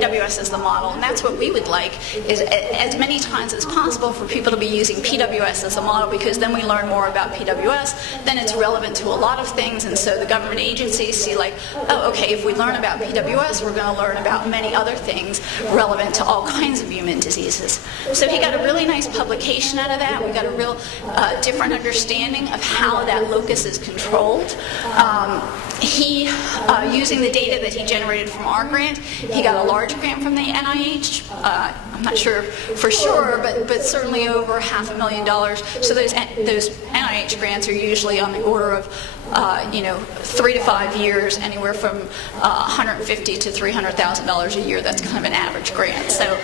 PWS as the model, and that's what we would like, is as many times as possible for people to be using PWS as a model, because then we learn more about PWS, then it's relevant to a lot of things, and so the government agencies see like, oh, okay, if we learn about PWS, we're going to learn about many other things relevant to all kinds of human diseases. So he got a really nice publication out of that. We got a real different understanding of how that locus is controlled. Using the data that he generated from our grant, he got a large grant from the NIH. I'm not sure for sure, but certainly over $500,000. So those NIH grants are usually on the order of 3 to 5 years, anywhere from $150,000 to $300,000 a year. That's kind of an average grant. So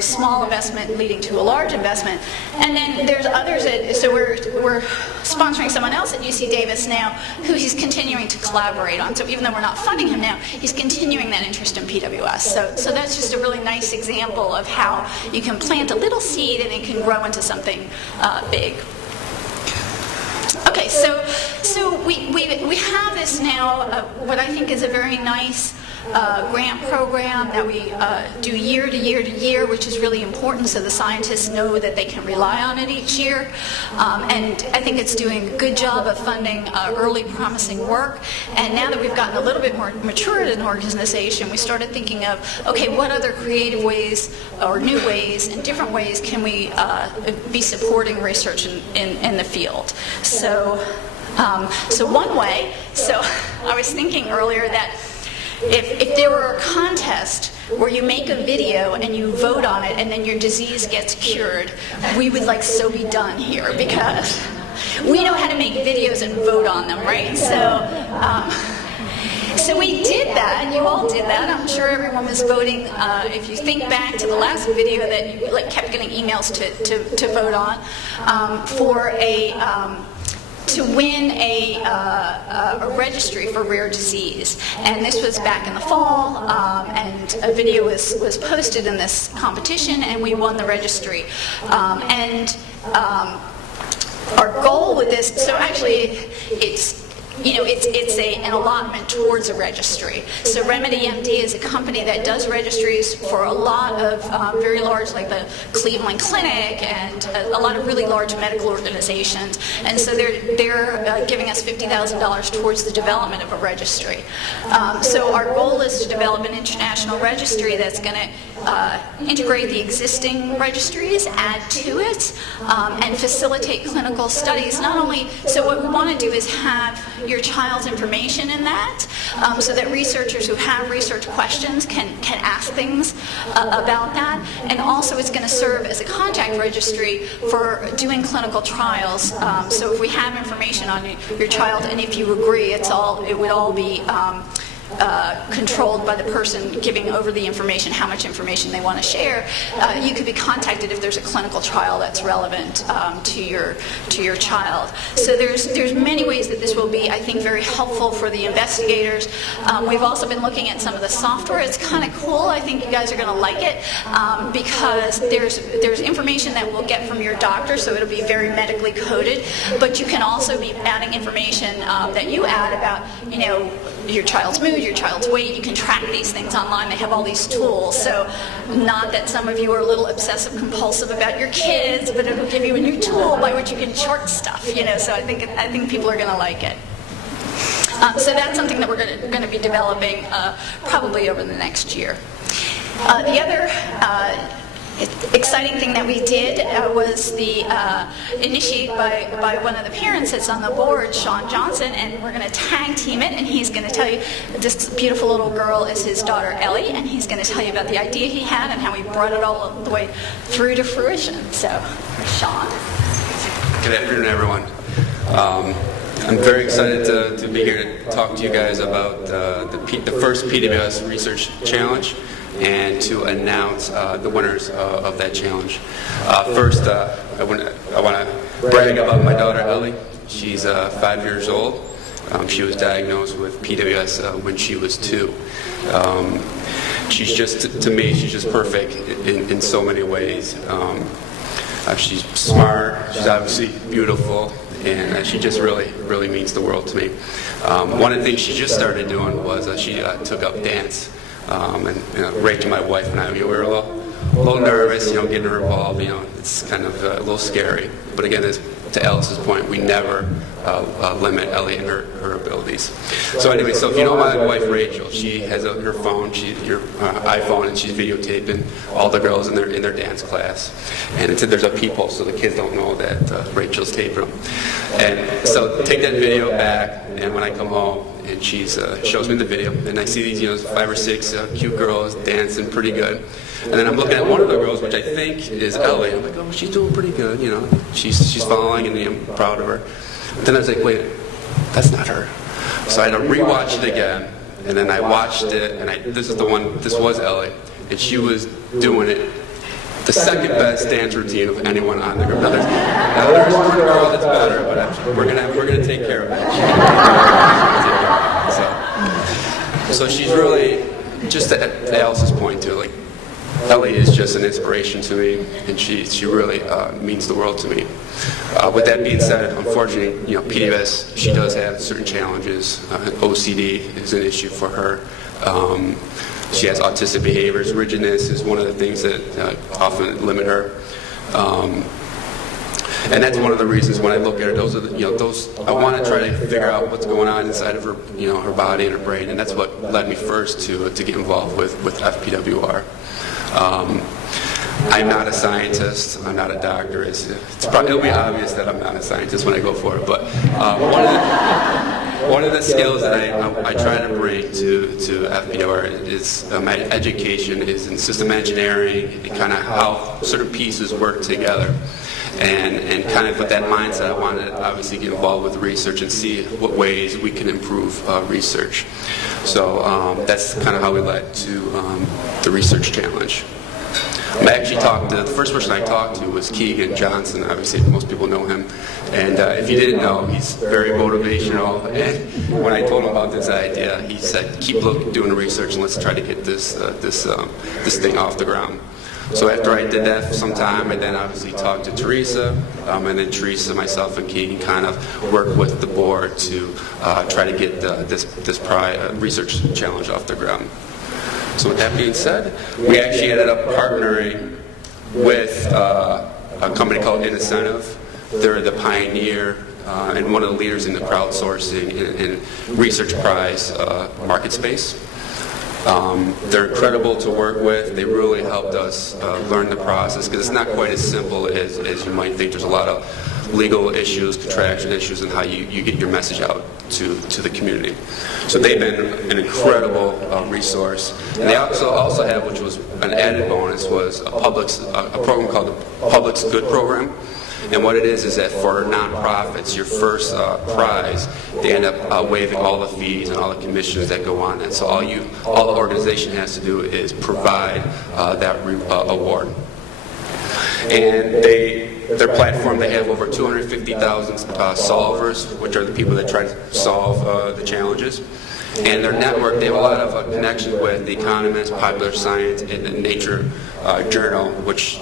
small investment leading to a large investment. And then there's others so we're sponsoring someone else at UC Davis now who he's continuing to collaborate on. So even though we're not funding him now, he's continuing that interest in PWS. So that's just a really nice example of how you can plant a little seed and it can grow into something big. Okay, so we have this now, what I think is a very nice grant program that we do year to year to year, which is really important so the scientists know that they can rely on it each year. And I think it's doing a good job of funding early promising work. And now that we've gotten a little bit more mature as an organization, we started thinking of, okay, what other creative ways or new ways and different ways can we be supporting research in the field? So one way, I was thinking earlier that if there were a contest where you make a video and you vote on it and then your disease gets cured, we would so be done here, because we know how to make videos and vote on them, right? So we did that, and you all did that. I'm sure everyone was voting. If you think back to the last video that you kept getting emails to vote on, to win a registry for rare disease. And this was back in the fall, and a video was posted in this competition, and we won the registry. Our goal with this, so actually it's an allotment towards a registry. So RemedyMD is a company that does registries for a lot of very large, like the Cleveland Clinic and a lot of really large medical organizations. And so they're giving us $50,000 towards the development of a registry. So our goal is to develop an international registry that's going to integrate the existing registries, add to it, and facilitate clinical studies. Not only, so what we want to do is have your child's information in that, so that researchers who have research questions can ask things about that. And also it's going to serve as a contact registry for doing clinical trials. So if we have information on your child, and if you agree, it would all be controlled by the person giving over the information, how much information they want to share. You could be contacted if there's a clinical trial that's relevant to your child. So there's many ways that this will be, I think, very helpful for the investigators. We've also been looking at some of the software. It's kind of cool. I think you guys are going to like it, because there's information that we'll get from your doctor, so it'll be very medically coded. But you can also be adding information that you add about, your child's mood, your child's weight. You can track these things online. They have all these tools. So not that some of you are a little obsessive compulsive about your kids, but it'll give you a new tool by which you can chart stuff. So I think people are going to like it. So that's something that we're going to be developing probably over the next year. The other exciting thing that we did was initiated by one of the parents that's on the board, Sean Johnson, and we're going to tag team it, and he's going to tell you this beautiful little girl is his daughter Ellie, and he's going to tell you about the idea he had and how he brought it all the way through to fruition. So, Sean. Good afternoon, everyone. I'm very excited to be here to talk to you guys about the first PWS Research Challenge, and to announce the winners of that challenge. First, I want to brag about my daughter Ellie. She's 5 years old. She was diagnosed with PWS when she was 2. She's just, to me, she's just perfect in so many ways. She's smart, she's obviously beautiful, and she just really means the world to me. One of the things she just started doing was she took up dance. And Rachel, my wife, and I, we were a little nervous, getting her involved. It's kind of a little scary. But again, to Alice's point, we never limit Ellie and her abilities. So anyway, so if you know my wife Rachel, she has her phone, her iPhone, and she's videotaping all the girls in their dance class. And there's a peephole, so the kids don't know that Rachel's taping them. And so take that video back, and when I come home, and she shows me the video, and I see these 5 or 6 cute girls dancing pretty good. And then I'm looking at one of the girls, which I think is Ellie. I'm like, oh, she's doing pretty good, She's following, and I'm proud of her. But then I was like, wait, that's not her. So I had to rewatch it again, and then I watched it, and this was Ellie, and she was doing it the second best dance routine of anyone on the group. Now there's one girl that's better, but we're gonna take care of it. So she's really, just to Alice's point too, like, Ellie is just an inspiration to me, and she really means the world to me. With that being said, unfortunately, PWS, she does have certain challenges. OCD is an issue for her. She has autistic behaviors. Rigidness is one of the things that often limit her. And that's one of the reasons when I look at her, I want to try to figure out what's going on inside of her, her body and her brain, and that's what led me first to get involved with FPWR. I'm not a scientist. I'm not a doctor. It'll be obvious that I'm not a scientist when I go for it. But one of the skills that I try to bring to FPWR is my education is in system engineering and kind of how certain pieces work together. And kind of with that mindset, I wanted to obviously get involved with research and see what ways we can improve research. So that's kind of how we led to the research challenge. I actually the first person I talked to was Keegan Johnson. Obviously, most people know him. And if you didn't know, he's very motivational. And when I told him about this idea, he said, keep doing the research and let's try to get this thing off the ground. So after I did that for some time, I then obviously talked to Theresa, and then Theresa, myself, and Keegan kind of worked with the board to try to get this research challenge off the ground. So with that being said, we actually ended up partnering with a company called Incentive. They're the pioneer and one of the leaders in the crowdsourcing and research prize market space. They're incredible to work with. They really helped us learn the process because it's not quite as simple as you might think. There's a lot of legal issues, contraction issues, and how you get your message out to the community. So they've been an incredible resource. And they also have, which was an added bonus, was a program called the Public's Good Program. And what it is that for nonprofits, your first prize, they end up waiving all the fees and all the commissions that go on that. So all the organization has to do is provide that award. And their platform, they have over 250,000 solvers, which are the people that try to solve the challenges. And their network, they have a lot of connections with The Economist, Popular Science, and the Nature Journal, which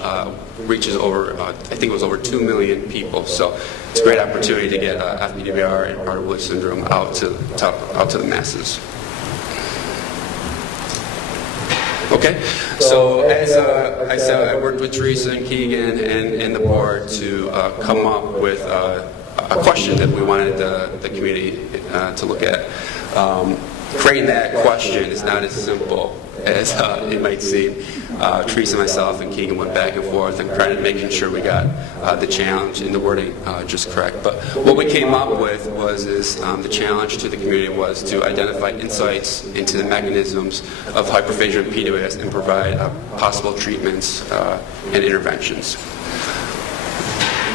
reaches over, I think it was over 2 million people. So it's a great opportunity to get FPWR and Prader-Willi syndrome out to the masses. Okay, so as I said, I worked with Theresa and Keegan and the board to come up with a question that we wanted the community to look at. Creating that question is not as simple as it might seem. Theresa, myself, and Keegan went back and forth and tried making sure we got the challenge and the wording just correct. But what we came up with was the challenge to the community was to identify insights into the mechanisms of hyperphagia and PWS and provide possible treatments and interventions.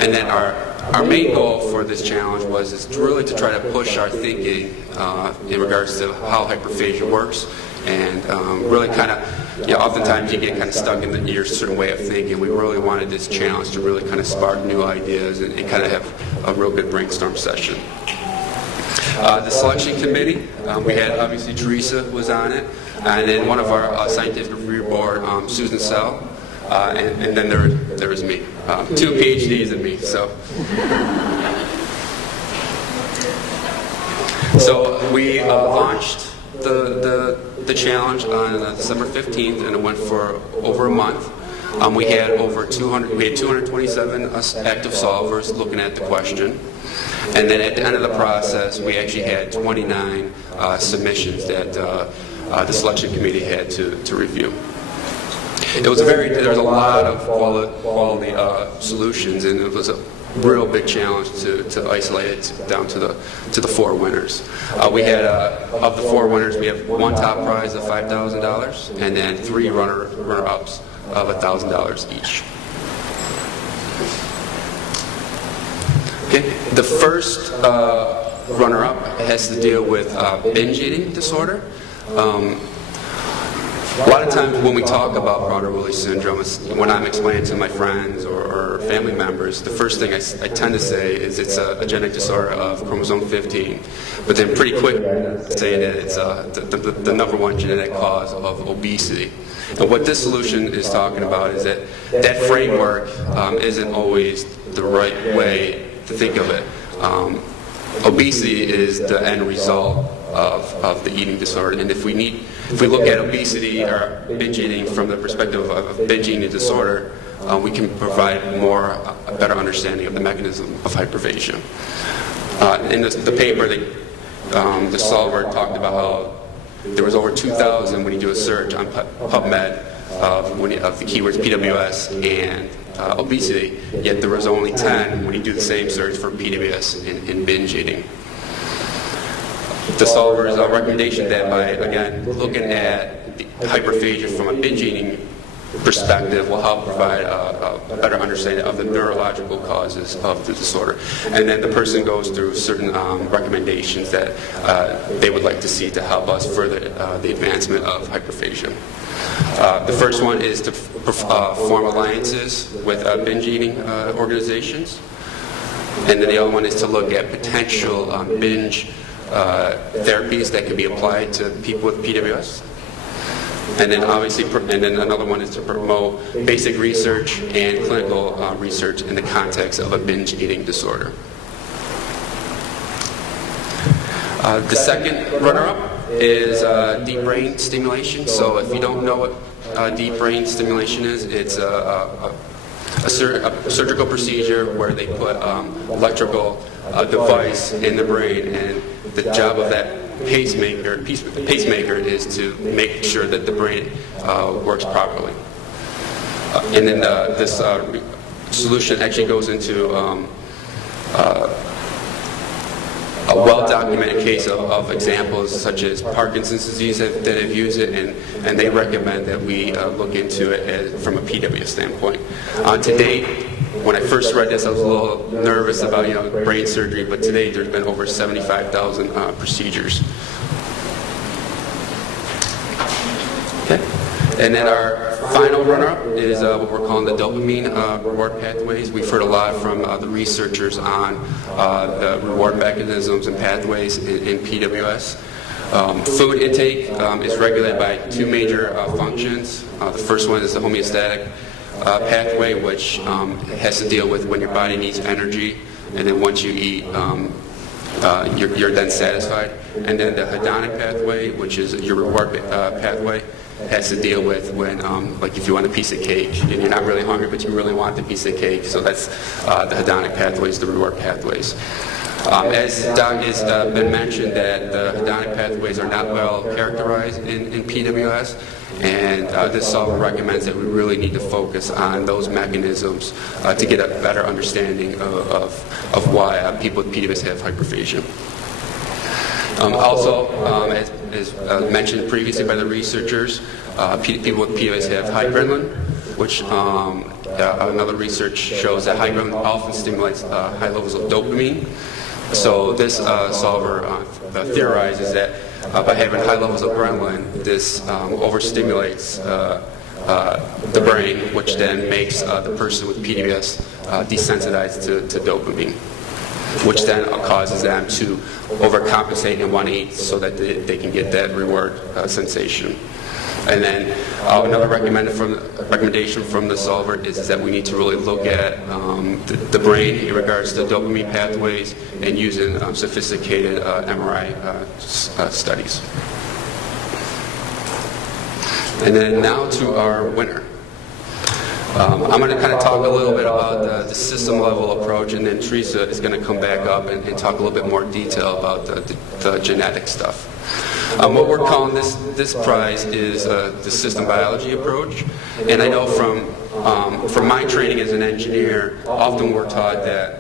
And then our main goal for this challenge was really to try to push our thinking in regards to how hyperphagia works, and really kind of, oftentimes you get kind of stuck in your certain way of thinking. We really wanted this challenge to really kind of spark new ideas and kind of have a real good brainstorm session. The selection committee, we had obviously Theresa was on it, and then one of our scientific review board, Susan Sell. And then there was me, 2 PhDs in me. So we launched the challenge on December 15th, and it went for over a month. We had 227 active solvers looking at the question. And then at the end of the process, we actually had 29 submissions that the selection committee had to review. There was a lot of quality solutions, and it was a real big challenge to isolate it down to the 4 winners. We had of the 4 winners, we have 1 top prize of $5,000, and then 3 runner-ups of $1,000 each. Okay. The first runner-up has to deal with binge eating disorder. A lot of times when we talk about Prader-Willi syndrome, when I'm explaining to my friends or family members, the first thing I tend to say is it's a genetic disorder of chromosome 15, but then pretty quick say that it's the number 1 genetic cause of obesity. And what this solution is talking about is that framework isn't always the right way to think of it. Obesity is the end result of the eating disorder, and if we look at obesity or binge eating from the perspective of binge eating disorder, we can provide a better understanding of the mechanism of hyperphagia. In the paper, the solver talked about how there was over 2,000 when you do a search on PubMed of the keywords PWS and obesity, yet there was only 10 when you do the same search for PWS in binge eating. The solver's recommendation that by, again, looking at the hyperphagia from a binge eating perspective will help provide a better understanding of the neurological causes of the disorder. And then the person goes through certain recommendations that they would like to see to help us further the advancement of hyperphagia. The first one is to form alliances with binge eating organizations. And then the other one is to look at potential binge therapies that can be applied to people with PWS. And then another one is to promote basic research and clinical research in the context of a binge eating disorder. The second runner-up is deep brain stimulation. So if you don't know what deep brain stimulation is, it's a surgical procedure where they put electrical device in the brain, and the job of that pacemaker is to make sure that the brain works properly. And then this solution actually goes into a well-documented case of examples such as Parkinson's disease that have used it, and they recommend that we look into it from a PWS standpoint. To date, when I first read this, I was a little nervous about brain surgery, but today there's been over 75,000 procedures. Okay. And then our final runner-up is what we're calling the dopamine reward pathways. We've heard a lot from the researchers on the reward mechanisms and pathways in PWS. Food intake is regulated by 2 major functions. The first one is the homeostatic pathway, which has to deal with when your body needs energy, and then once you eat, you're then satisfied. And then the hedonic pathway, which is your reward pathway, has to deal with when, like if you want a piece of cake and you're not really hungry, but you really want the piece of cake. So that's the hedonic pathways, the reward pathways. As Doug has been mentioned, that the hedonic pathways are not well characterized in PWS, and this solver recommends that we really need to focus on those mechanisms to get a better understanding of why people with PWS have hyperphagia. Also, as mentioned previously by the researchers, people with PWS have high adrenaline, which another research shows that high adrenaline often stimulates high levels of dopamine. So this solver theorizes that by having high levels of adrenaline, this overstimulates the brain, which then makes the person with PWS desensitized to dopamine, which then causes them to overcompensate and want to eat so that they can get that reward sensation. And then another recommendation from the solver is that we need to really look at the brain in regards to dopamine pathways and using sophisticated MRI studies. And then now to our winner. I'm going to kind of talk a little bit about the system level approach, and then Theresa is going to come back up and talk a little bit more detail about the genetic stuff. What we're calling this prize is the system biology approach. And I know from my training as an engineer, often we're taught that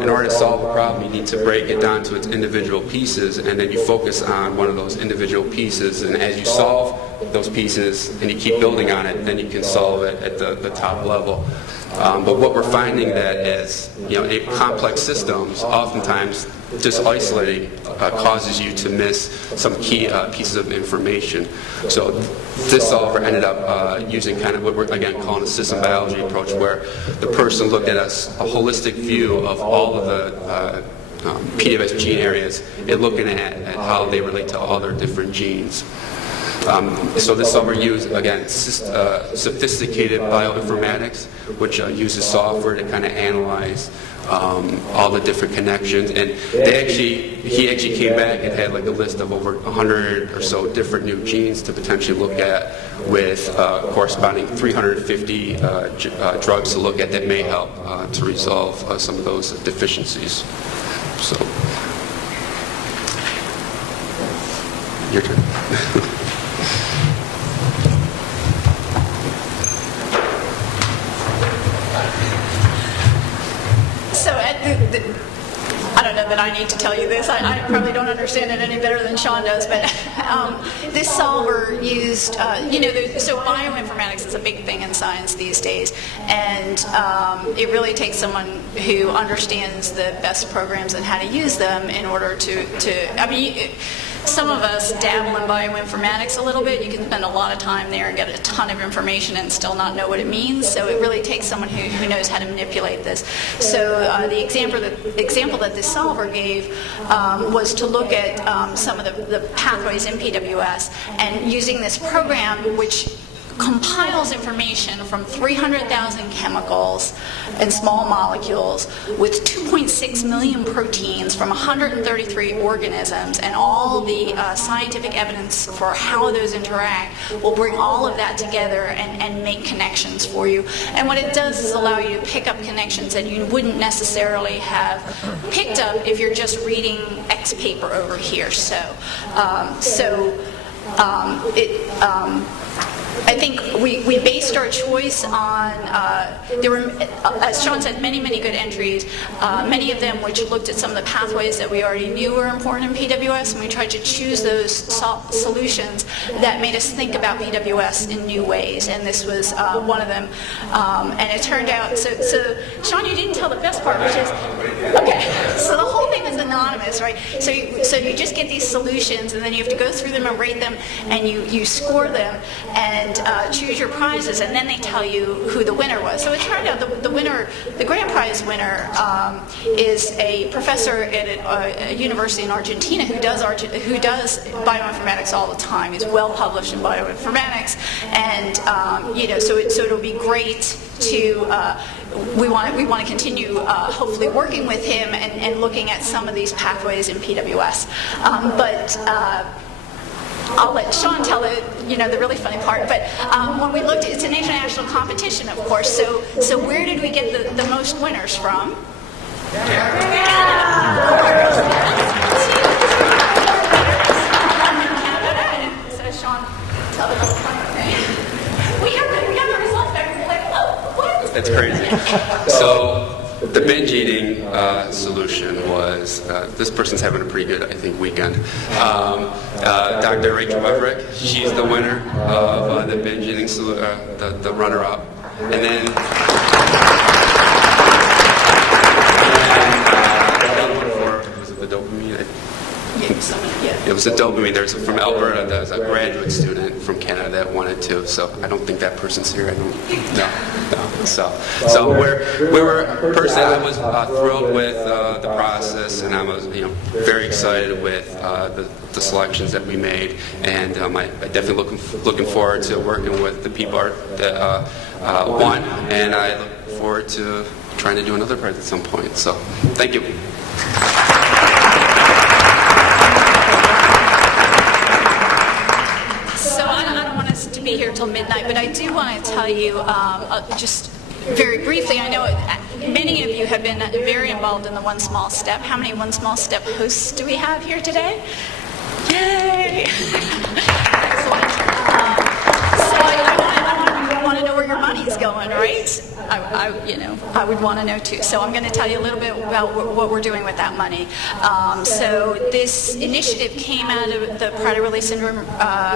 in order to solve a problem, you need to break it down to its individual pieces, and then you focus on one of those individual pieces, and as you solve those pieces and you keep building on it, then you can solve it at the top level. But what we're finding that is, in complex systems, oftentimes just isolating causes you to miss some key pieces of information. So this solver ended up using kind of what we're again calling a system biology approach, where the person looked at a holistic view of all of the PWS gene areas and looking at how they relate to all their different genes. So this solver used, again, sophisticated bioinformatics, which uses software to kind of analyze all the different connections. And he actually came back and had like a list of over 100 or so different new genes to potentially look at, with corresponding 350 drugs to look at that may help to resolve some of those deficiencies. So, your turn. I don't know that I need to tell you this. I probably don't understand it any better than Sean does, but this solver used, so bioinformatics is a big thing in science these days, and it really takes someone who understands the best programs and how to use them in order to some of us dabble in bioinformatics a little bit. You can spend a lot of time there and get a ton of information and still not know what it means. So it really takes someone who knows how to manipulate this. So the example that this solver gave was to look at some of the pathways in PWS, and using this program which compiles information from 300,000 chemicals and small molecules with 2.6 million proteins from 133 organisms, and all the scientific evidence for how those interact will bring all of that together and make connections for you. And what it does is allow you to pick up connections that you wouldn't necessarily have picked up if you're just reading X paper over here. I think we based our choice on, there were, as Sean said, many good entries, many of them which looked at some of the pathways that we already knew were important in PWS, and we tried to choose those solutions that made us think about PWS in new ways, and this was one of them. And it turned out, so Sean, you didn't tell the best part, which is, okay, so the whole thing is anonymous, right? So you just get these solutions, and then you have to go through them and rate them, and you score them, and choose your prizes, and then they tell you who the winner was. So it turned out the winner, the grand prize winner, is a professor at a university in Argentina who does bioinformatics all the time. He's well published in bioinformatics, and so it'll be great to. We want to continue hopefully working with him and looking at some of these pathways in PWS, but. I'll let Sean tell the really funny part. But when we looked, it's an international competition, of course. So where did we get the most winners from? Canada. So Sean, tell the funny thing. We got the results back, and we're like, oh, what? That's crazy. So the binge eating solution was, this person's having a pretty good, I think, weekend. Dr. Rachel Weverick, she's the winner of the binge eating, the runner-up. And then the other one was it the dopamine? It was the dopamine. There's from Alberta. There's a graduate student from Canada that won it too. So I don't think that person's here. No. So we were personally, I was thrilled with the process, and I was very excited with the selections that we made, and I definitely looking forward to working with the people that won, and I look forward to trying to do another prize at some point. So thank you. be here till midnight, but I do want to tell you just very briefly. I know many of you have been very involved in the One Small Step. How many One Small Step hosts do we have here today? Yay! Excellent. So I want to know where your money's going, right? I would want to know too. So I'm going to tell you a little bit about what we're doing with that money. So this initiative came out of the Prader-Willi Syndrome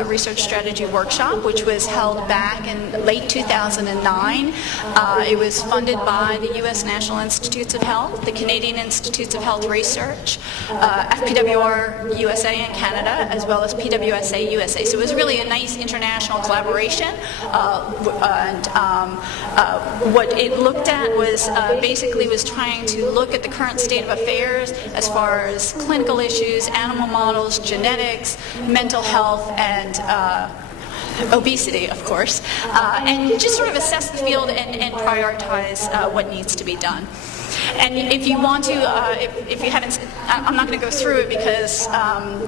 Research Strategy Workshop, which was held back in late 2009. It was funded by the U.S. National Institutes of Health, the Canadian Institutes of Health Research, FPWR USA and Canada, as well as PWSA USA. So it was really a nice international collaboration. What it looked at was basically was trying to look at the current state of affairs as far as clinical issues, animal models, genetics, mental health, and obesity, of course, and just sort of assess the field and prioritize what needs to be done. And if you want to, if you haven't, I'm not going to go through it because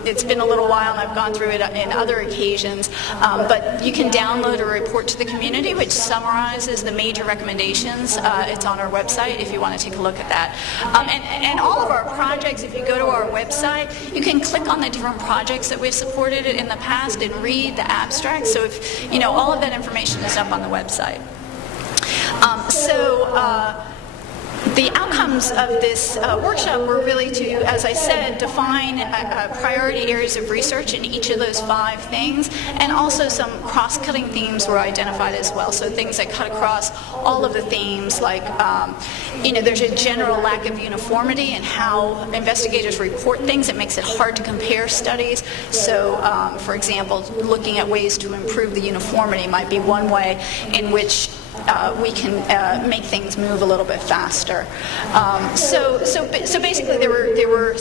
it's been a little while and I've gone through it in other occasions, but you can download a report to the community which summarizes the major recommendations. It's on our website if you want to take a look at that. And all of our projects, if you go to our website, you can click on the different projects that we've supported in the past and read the abstracts. So if, all of that information is up on the website. The outcomes of this workshop were really to, as I said, define priority areas of research in each of those 5 things, and also some cross-cutting themes were identified as well. So things that cut across all of the themes, like, there's a general lack of uniformity in how investigators report things. It makes it hard to compare studies. So, for example, looking at ways to improve the uniformity might be one way in which we can make things move a little bit faster. So basically, there were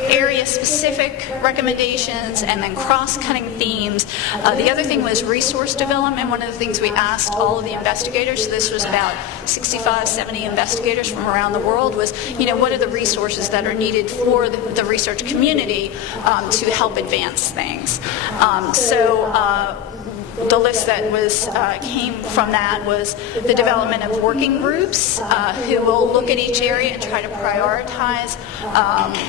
area-specific recommendations and then cross-cutting themes. The other thing was resource development. One of the things we asked all of the investigators, so this was about 65, 70 investigators from around the world, was, what are the resources that are needed for the research community to help advance things. The list that came from that was the development of working groups who will look at each area and try to prioritize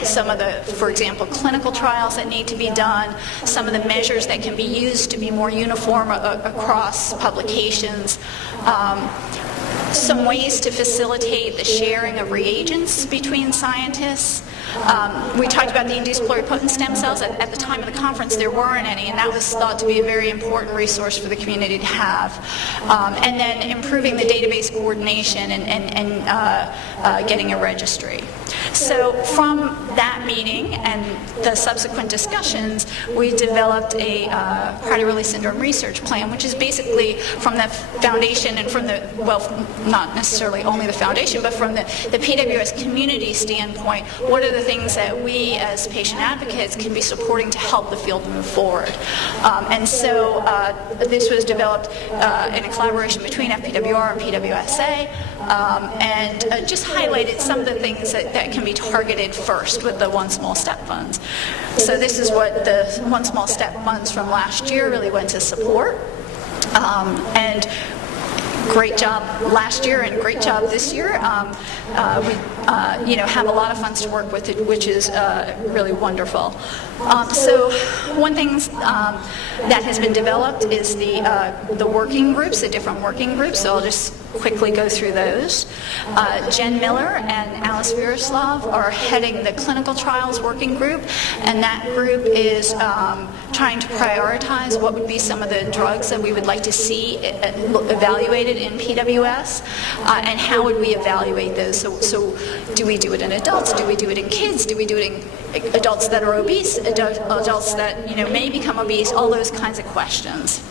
some of the, for example, clinical trials that need to be done, some of the measures that can be used to be more uniform across publications, some ways to facilitate the sharing of reagents between scientists. We talked about the induced pluripotent stem cells. At the time of the conference, there weren't any, and that was thought to be a very important resource for the community to have. And then improving the database coordination and getting a registry. So from that meeting and the subsequent discussions, we developed a Prader-Willi syndrome research plan, which is basically from the foundation and from the, well, not necessarily only the foundation, but from the PWS community standpoint, what are the things that we as patient advocates can be supporting to help the field move forward. And so this was developed in a collaboration between FPWR and PWSA, and just highlighted some of the things that can be targeted first with the One Small Step funds. So this is what the One Small Step funds from last year really went to support. And great job last year and great job this year. We have a lot of funds to work with, which is really wonderful. So one thing that has been developed is the working groups, the different working groups. So I'll just quickly go through those. Jen Miller and Alice Veroslav are heading the clinical trials working group, and that group is trying to prioritize what would be some of the drugs that we would like to see evaluated in PWS, and how would we evaluate those. So do we do it in adults? Do we do it in kids? Do we do it in adults that are obese? Adults that may become obese? All those kinds of questions.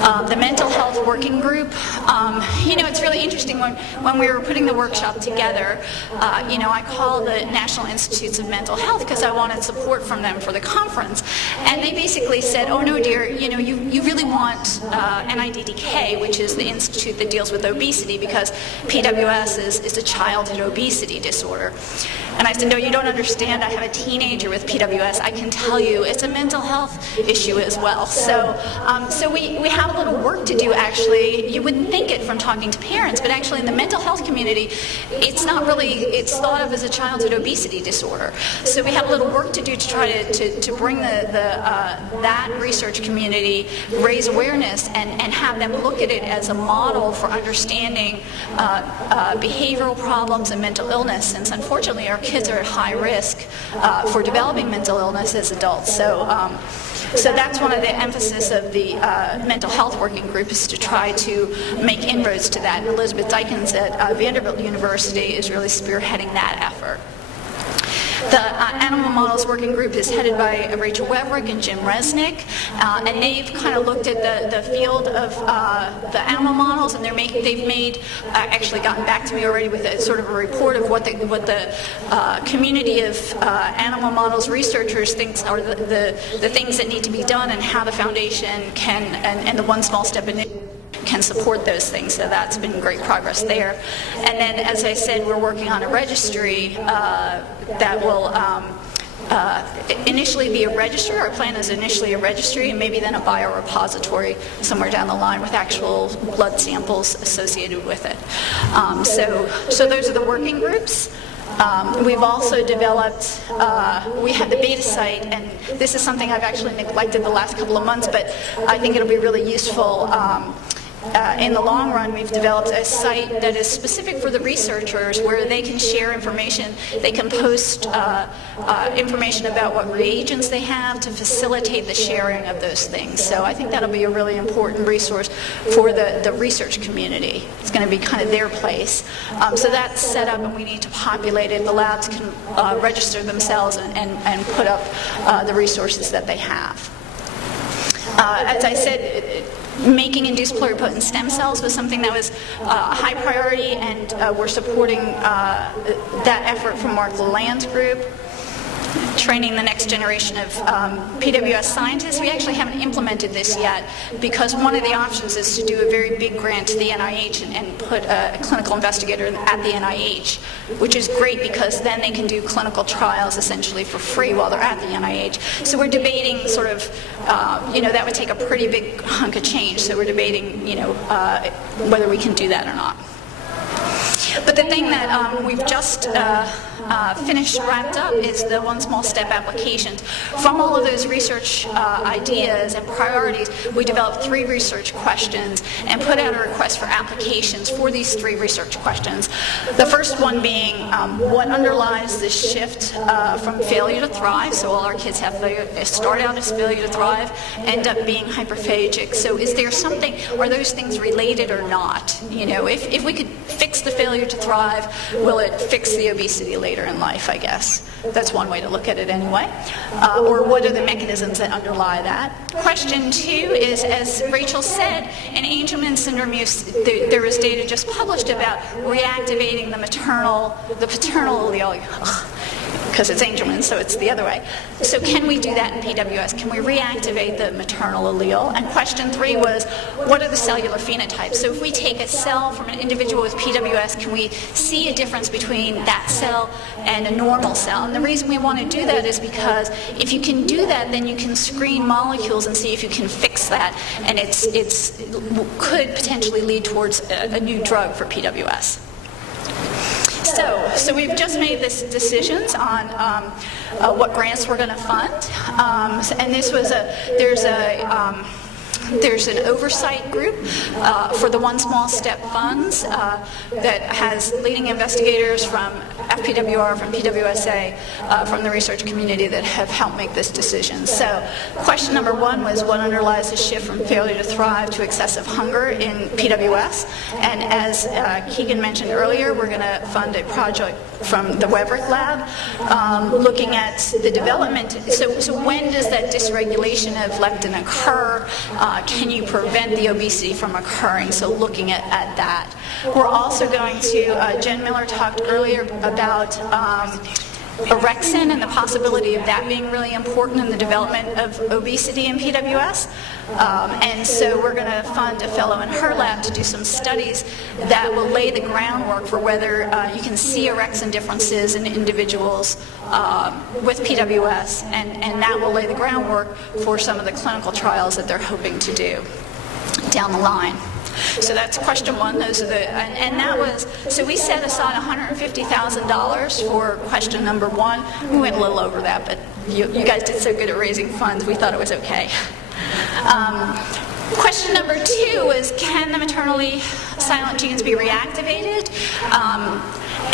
The mental health working group, it's really interesting when we were putting the workshop together, I called the National Institutes of Mental Health because I wanted support from them for the conference. And they basically said, oh no dear, you really want NIDDK, which is the institute that deals with obesity, because PWS is a childhood obesity disorder. And I said, no, you don't understand. I have a teenager with PWS. I can tell you it's a mental health issue as well. So we have a little work to do, actually. You wouldn't think it from talking to parents, but actually in the mental health community, it's thought of as a childhood obesity disorder. So we have a little work to do to try to bring that research community, raise awareness, and have them look at it as a model for understanding behavioral problems and mental illness, since unfortunately our kids are at high risk for developing mental illness as adults. So that's one of the emphasis of the mental health working group, is to try to make inroads to that. And Elizabeth Dykins at Vanderbilt University is really spearheading that effort. The Animal Models Working Group is headed by Rachel Weverick and Jim Resnick, and they've kind of looked at the field of the animal models, and they've actually gotten back to me already with a sort of a report of what the community of animal models researchers thinks are the things that need to be done, and how the foundation can, and the One Small Step Initiative can support those things. So that's been great progress there. And then, as I said, we're working on a registry that will initially be a registry. Our plan is initially a registry, and maybe then a biorepository somewhere down the line with actual blood samples associated with it. So those are the working groups. We've also developed, we have the beta site, and this is something I've actually neglected the last couple of months, but I think it'll be really useful. In the long run, we've developed a site that is specific for the researchers, where they can share information. They can post information about what reagents they have to facilitate the sharing of those things. So I think that'll be a really important resource for the research community. It's going to be kind of their place. So that's set up, and we need to populate it. The labs can register themselves and put up the resources that they have. As I said, making induced pluripotent stem cells was something that was a high priority, and we're supporting that effort from Mark Laland's group. Training the next generation of PWS scientists. We actually haven't implemented this yet, because one of the options is to do a very big grant to the NIH and put a clinical investigator at the NIH, which is great because then they can do clinical trials essentially for free while they're at the NIH. So we're debating sort of, that would take a pretty big hunk of change. So we're debating, whether we can do that or not. But the thing that we've just wrapped up is the One Small Step applications. From all of those research ideas and priorities, we developed 3 research questions and put out a request for applications for these 3 research questions. The first one being, what underlies this shift from failure to thrive? So all our kids have start out as failure to thrive, end up being hyperphagic. So is there something, are those things related or not? If we could fix the failure to thrive, will it fix the obesity later in life, I guess? That's one way to look at it anyway. Or what are the mechanisms that underlie that? Question 2 is, as Rachel said, in Angelman syndrome, there was data just published about reactivating the paternal allele. Because it's Angelman, so it's the other way. So can we do that in PWS? Can we reactivate the maternal allele? And question 3 was, what are the cellular phenotypes? So if we take a cell from an individual with PWS, can we see a difference between that cell and a normal cell? And the reason we want to do that is because if you can do that, then you can screen molecules and see if you can fix that. And it could potentially lead towards a new drug for PWS. So we've just made this decisions on what grants we're going to fund, and this was there's an oversight group for the One Small Step funds that has leading investigators from FPWR, from PWSA, from the research community that have helped make this decision. So question number 1 was, what underlies the shift from failure to thrive to excessive hunger in PWS? And as Keegan mentioned earlier, we're going to fund a project from the Weverick Lab looking at the development. So when does that dysregulation of leptin occur? can you prevent the obesity from occurring? So looking at that. We're also going to, Jen Miller talked earlier about orexin and the possibility of that being really important in the development of obesity in PWS. And so we're going to fund a fellow in her lab to do some studies that will lay the groundwork for whether you can see orexin differences in individuals with PWS, and that will lay the groundwork for some of the clinical trials that they're hoping to do down the line. So that's question one. Those are and that was, so we set aside $150,000 for question number one. We went a little over that, but you guys did so good at raising funds, we thought it was okay. Question number two was, can the maternally silent genes be reactivated?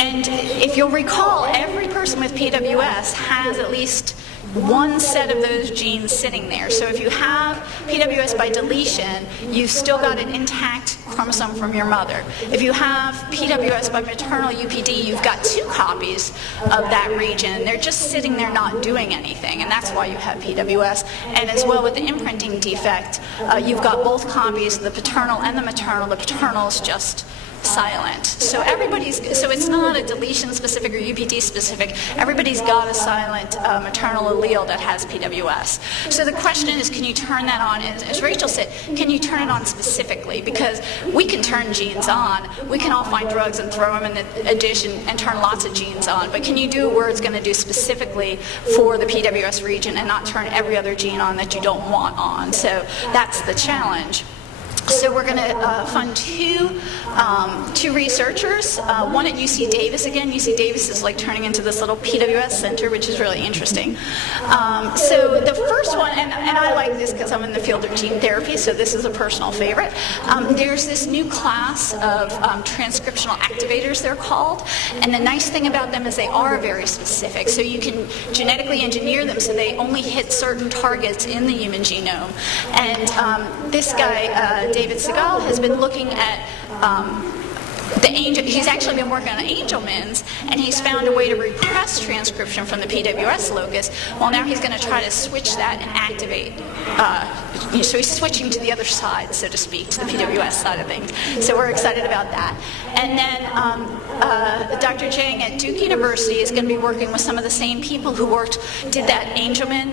And if you'll recall, every person with PWS has at least one set of those genes sitting there. So if you have PWS by deletion, you've still got an intact chromosome from your mother. If you have PWS by maternal UPD, you've got 2 copies of that region. They're just sitting there not doing anything, and that's why you have PWS. And as well with the imprinting defect, you've got both copies, the paternal and the maternal. The paternal is just silent. So so it's not a deletion specific or UPD specific. Everybody's got a silent maternal allele that has PWS. So the question is, can you turn that on? As Rachel said, can you turn it on specifically? Because we can turn genes on. We can all find drugs and throw them in a dish and turn lots of genes on. But can you do where it's going to do specifically for the PWS region and not turn every other gene on that you don't want on? So that's the challenge. So we're going to fund two researchers, one at UC Davis. Again, UC Davis is like turning into this little PWS center, which is really interesting. So the first one, and I like this because I'm in the field of gene therapy, so this is a personal favorite. There's this new class of transcriptional activators, they're called, and the nice thing about them is they are very specific. So you can genetically engineer them so they only hit certain targets in the human genome. And this guy, David Segal, has been looking at he's actually been working on Angelman's, and he's found a way to repress transcription from the PWS locus. Well, now he's going to try to switch that and activate. So he's switching to the other side, so to speak, to the PWS side of things. So we're excited about that. And then Dr. Jang at Duke University is going to be working with some of the same people who did that Angelman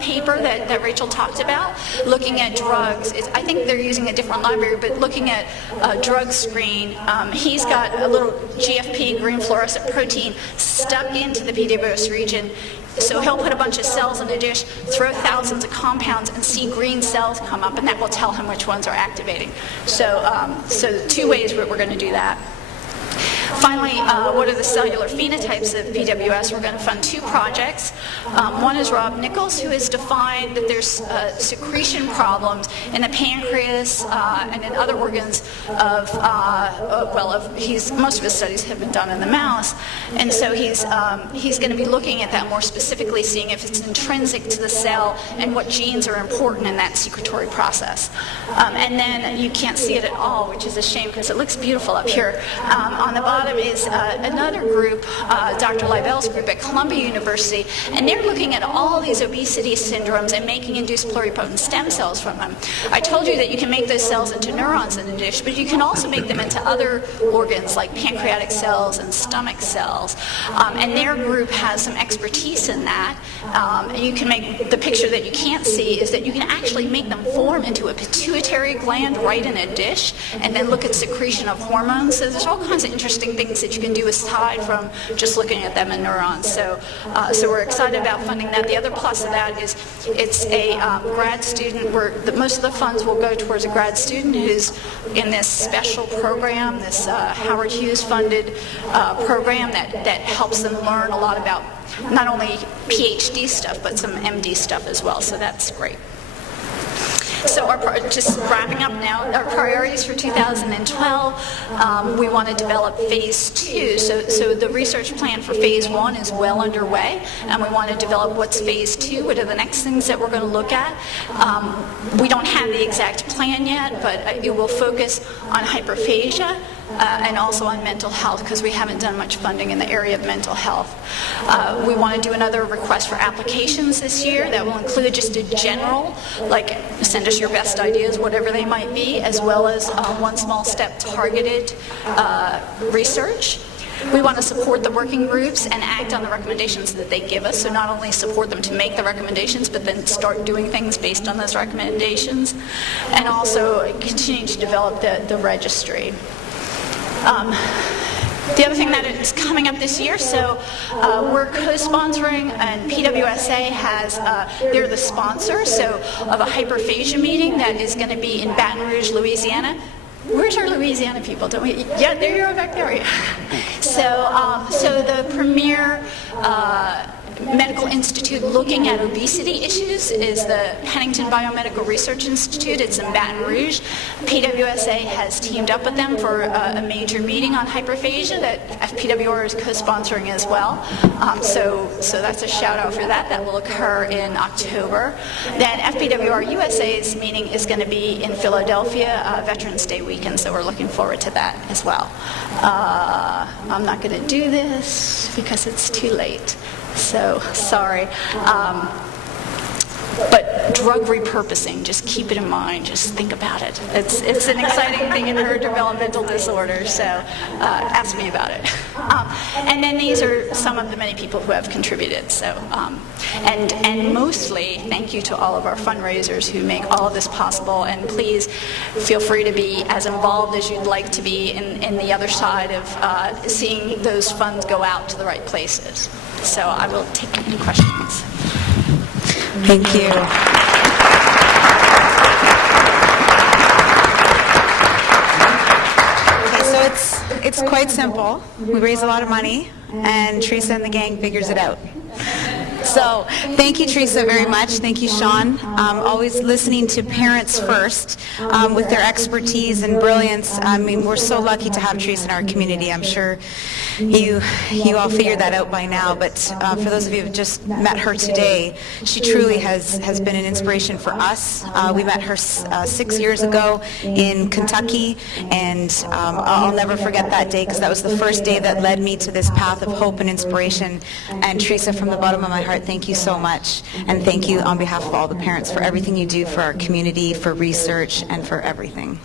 paper that Rachel talked about, looking at drugs. I think they're using a different library, but looking at drug screen. He's got a little GFP, green fluorescent protein, stuck into the PWS region. So he'll put a bunch of cells in a dish, throw thousands of compounds, and see green cells come up, and that will tell him which ones are activating. So 2 ways we're going to do that. Finally, what are the cellular phenotypes of PWS? We're going to fund 2 projects. One is Rob Nichols, who has defined that there's secretion problems in the pancreas and in other organs most of his studies have been done in the mouse, and so he's going to be looking at that more specifically, seeing if it's intrinsic to the cell and what genes are important in that secretory process. And then you can't see it at all, which is a shame because it looks beautiful up here. On the bottom is another group, Dr. Leibel's group at Columbia University, and they're looking at all these obesity syndromes and making induced pluripotent stem cells from them. I told you that you can make those cells into neurons in a dish, but you can also make them into other organs like pancreatic cells and stomach cells. And their group has some expertise in that. You can make, the picture that you can't see is that you can actually make them form into a pituitary gland right in a dish and then look at secretion of hormones. So there's all kinds of interesting things that you can do aside from just looking at them in neurons. So we're excited about funding that. The other plus of that is it's a grad student where most of the funds will go towards a grad student who's in this special program, this Howard Hughes funded program that helps them learn a lot about not only PhD stuff but some MD stuff as well. So that's great. So just wrapping up now, our priorities for 2012, we want to develop phase 2. So the research plan for phase 1 is well underway, and we want to develop what's phase 2, what are the next things that we're going to look at. We don't have the exact plan yet, but it will focus on hyperphagia and also on mental health, because we haven't done much funding in the area of mental health. We want to do another request for applications this year that will include just a general, like send us your best ideas, whatever they might be, as well as one small step targeted research. We want to support the working groups and act on the recommendations that they give us, so not only support them to make the recommendations, but then start doing things based on those recommendations, and also continue to develop the registry. The other thing that is coming up this year, so we're co-sponsoring, and PWSA has, they're the sponsor, so of a hyperphagia meeting that is going to be in Baton Rouge, Louisiana. Where's our Louisiana people? Don't we? Yeah, there you are back there. Yeah. So the premier medical institute looking at obesity issues is the Pennington Biomedical Research Institute. It's in Baton Rouge. PWSA has teamed up with them for a major meeting on hyperphagia that FPWR is co-sponsoring as well. So that's a shout out for that. That will occur in October. Then FPWR USA's meeting is going to be in Philadelphia, Veterans Day weekend, so we're looking forward to that as well. I'm not going to do this because it's too late. So, sorry. But drug repurposing, just keep it in mind, just think about it. It's an exciting thing in neurodevelopmental disorders, so ask me about it. And then these are some of the many people who have contributed. So, and mostly, thank you to all of our fundraisers who make all of this possible, and please feel free to be as involved as you'd like to be in the other side of seeing those funds go out to the right places. So I will take any questions. Thank you. Okay, so it's quite simple. We raise a lot of money, and Theresa and the gang figures it out. So thank you, Theresa, very much. Thank you, Sean. Always listening to parents first with their expertise and brilliance. I mean, we're so lucky to have Theresa in our community. I'm sure you all figured that out by now, but for those of you who have just met her today, she truly has been an inspiration for us. We met her 6 years ago in Kentucky, and I'll never forget that day, because that was the first day that led me to this path of hope and inspiration. And Theresa, from the bottom of my heart, thank you so much, and thank you on behalf of all the parents for everything you do for our community, for research, and for everything.